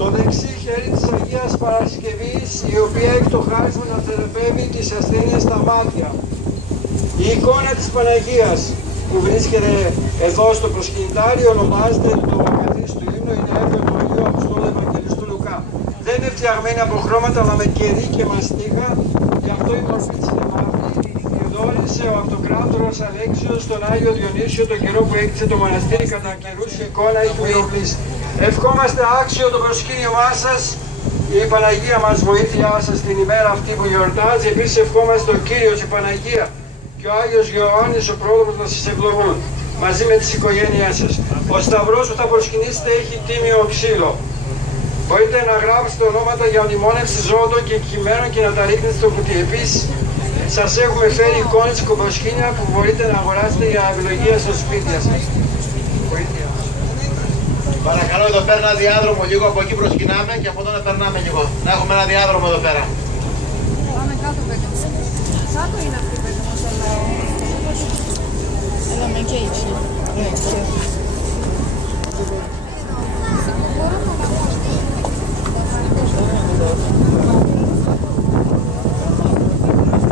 Το δεξί χέρι της Αγίας Παρασκευής, η οποία έχει το χάρισμα να θεραπεύει τις ασθένειες στα μάτια. Η εικόνα της Παναγίας που βρίσκεται εδώ στο προσκυνητάρι ονομάζεται το καθίστου ύμνο, είναι έργο του Αγίου Αποστόλου Ευαγγελιστού Λουκά. Δεν είναι φτιαγμένη από χρώματα αλλά με κερί και μαστίχα, γι' αυτό η μορφή της είναι μαύρη. Δόρισε ο αυτοκράτορας Αλέξιος στον Άγιο Διονύσιο τον καιρό που έκτισε το μοναστήρι, κατά καιρούς η εικόνα έχει μοιοπλήσει. Ευχόμαστε άξιο το προσκύνημά σας, η Παναγία μας βοήθειά σας την ημέρα αυτή που γιορτάζει. Επίσης ευχόμαστε ο Κύριος, η Παναγία και ο Άγιος Ιωάννης ο πρόδρομος να σας ευλογούν μαζί με τις οικογένειές σας. Ο σταυρός που θα προσκυνήσετε έχει τίμιο ξύλο. Μπορείτε να γράψετε ονόματα για μνημόνευση ζώντων και κειμένων και να τα ρίχνετε στο κουτί. Επίσης, σας έχουμε φέρει εικόνες κομπροσκήνια που μπορείτε να αγοράσετε για ευλογία στο σπίτι σας. Παρακαλώ, εδώ πέρα ένα διάδρομο λίγο, από εκεί προσκυνάμε και από εδώ να περνάμε λίγο. Να έχουμε ένα διάδρομο εδώ πέρα. Πάμε κάτω, πέτε μας. Κάτω είναι αυτή, πέτε μας, αλλά... Έλα με και έτσι.